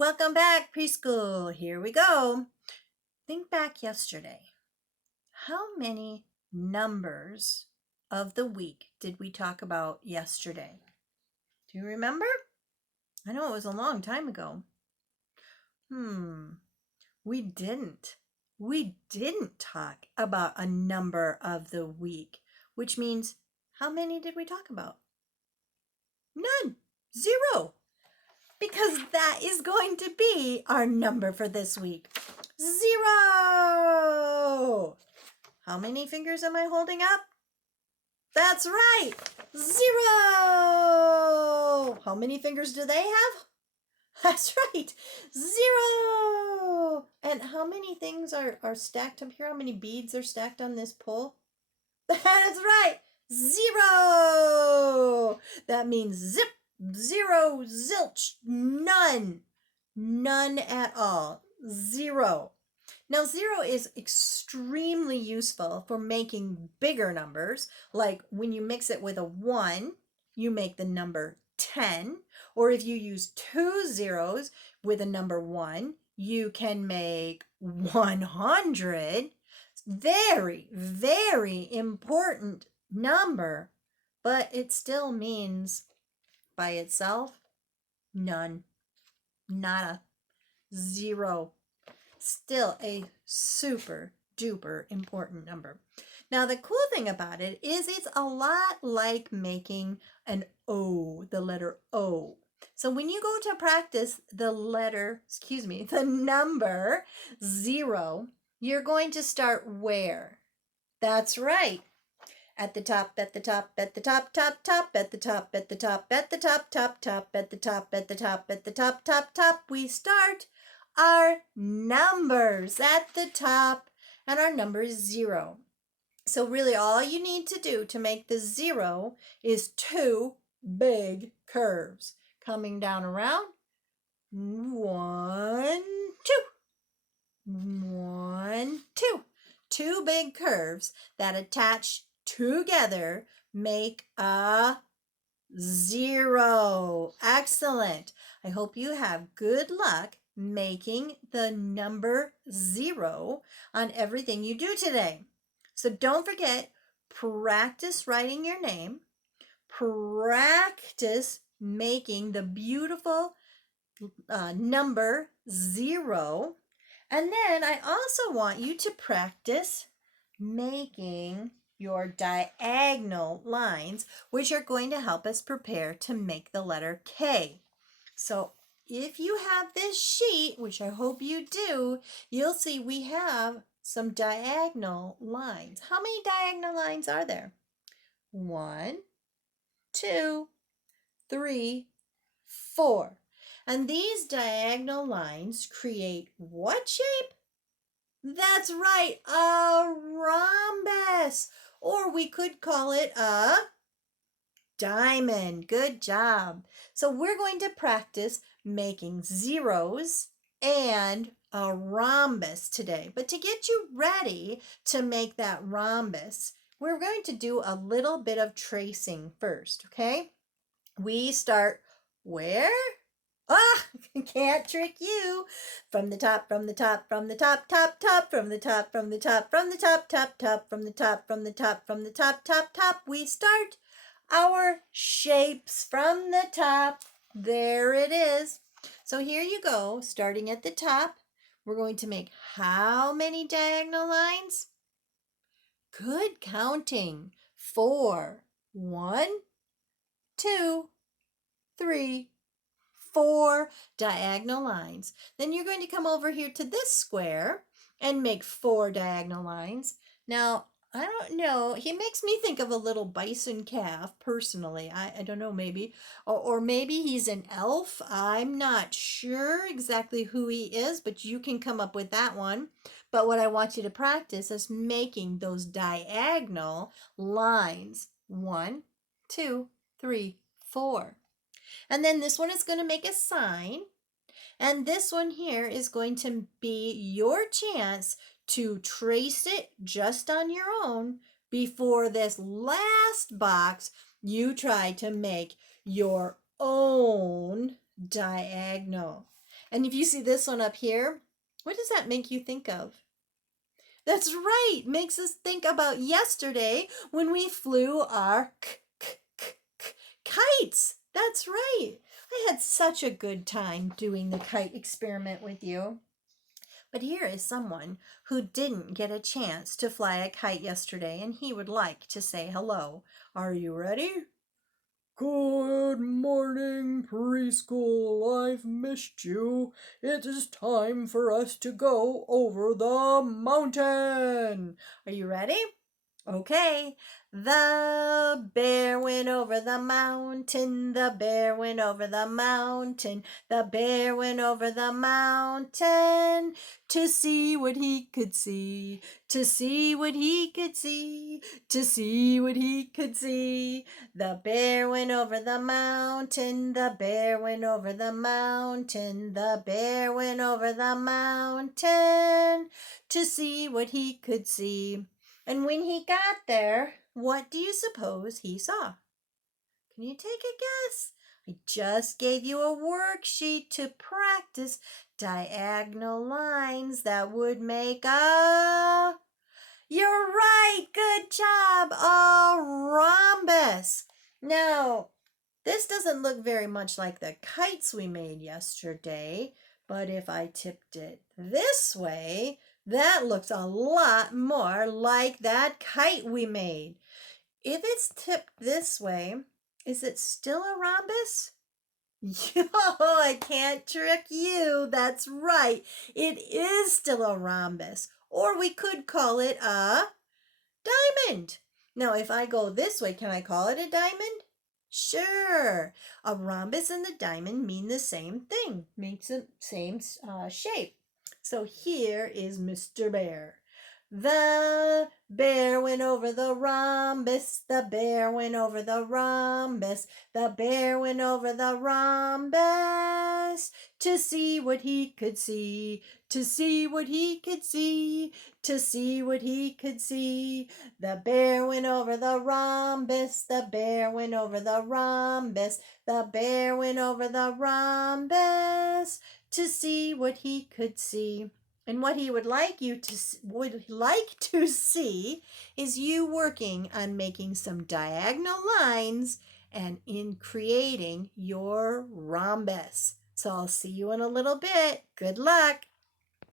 Welcome back, preschool. Here we go. Think back yesterday. How many numbers of the week did we talk about yesterday? Do you remember? I know it was a long time ago. We didn't. We didn't talk about a number of the week, which means how many did we talk about? None. Zero. Because that is going to be our number for this week. 0. How many fingers am I holding up? That's right. 0. How many fingers do they have? That's right. 0. And how many things are stacked up here? How many beads are stacked on this pole? That's right. 0. That means zip. 0, zilch, none, none at all, 0. Now 0 is extremely useful for making bigger numbers, like when you mix it with a 1, you make the number 10, or if you use 2 zeros with a number 1, you can make 100. Very, very important number, but it still means by itself, none, nada, 0. Still a super duper important number. Now the cool thing about it is it's a lot like making an O, the letter O. So when you go to practice the number 0, you're going to start where? That's right. At the top, at the top, at the top, top, top, at the top, at the top, at the top, top, top, at the top, at the top, at the top, top, top. We start our numbers at the top, and our number is 0. So really all you need to do to make the 0 is 2 big curves coming down around. 1, 2. 1, 2. 2 big curves that attach together make a 0. Excellent. I hope you have good luck making the number 0 on everything you do today. So don't forget, practice writing your name, practice making the beautiful number 0, and then I also want you to practice making your diagonal lines, which are going to help us prepare to make the letter K. So if you have this sheet, which I hope you do, you'll see we have some diagonal lines. How many diagonal lines are there? 1, 2, 3, 4. And these diagonal lines create what shape? That's right, a rhombus, or we could call it a diamond. Good job. So we're going to practice making zeros and a rhombus today. But to get you ready to make that rhombus, we're going to do a little bit of tracing first, okay? We start where? Ah, can't trick you. From the top, from the top, from the top, top, top, from the top, from the top, from the top, top, top, from the top, from the top, from the top, top, top. We start our shapes from the top. There it is. So here you go, starting at the top. We're going to make how many diagonal lines? Good counting. 4. 1, 2, 3, 4 diagonal lines. Then you're going to come over here to this square and make 4 diagonal lines. Now, I don't know, he makes me think of a little bison calf, personally. I don't know, maybe. Or maybe he's an elf. I'm not sure exactly who he is, but you can come up with that one. But what I want you to practice is making those diagonal lines. 1, 2, 3, 4. And then this one is going to make a sign. And this one here is going to be your chance to trace it just on your own before this last box you try to make your own diagonal. And if you see this one up here, what does that make you think of? That's right. Makes us think about yesterday when we flew our kites. That's right. I had such a good time doing the kite experiment with you. But here is someone who didn't get a chance to fly a kite yesterday, and he would like to say hello. Are you ready? Good morning, preschool. I've missed you. It is time for us to go over the mountain. Are you ready? Okay. The bear went over the mountain. The bear went over the mountain. The bear went over the mountain to see what he could see. To see what he could see. To see what he could see. The bear went over the mountain. The bear went over the mountain. The bear went over the mountain to see what he could see. And when he got there, what do you suppose he saw? Can you take a guess? I just gave you a worksheet to practice diagonal lines that would make a... You're right, good job, a rhombus. Now, this doesn't look very much like the kites we made yesterday, but if I tipped it this way, that looks a lot more like that kite we made. If it's tipped this way, is it still a rhombus? Yo, I can't trick you. That's right. It is still a rhombus. Or we could call it a diamond. Now, if I go this way, can I call it a diamond? Sure. A rhombus and the diamond mean the same thing, makes the same shape. So here is Mr. Bear. The bear went over the rhombus. The bear went over the rhombus. The bear went over the rhombus to see what he could see. To see what he could see. To see what he could see. The bear went over the rhombus. The bear went over the rhombus. The bear went over the rhombus to see what he could see. And what he would like to see is you working on making some diagonal lines and in creating your rhombus. So I'll see you in a little bit. Good luck.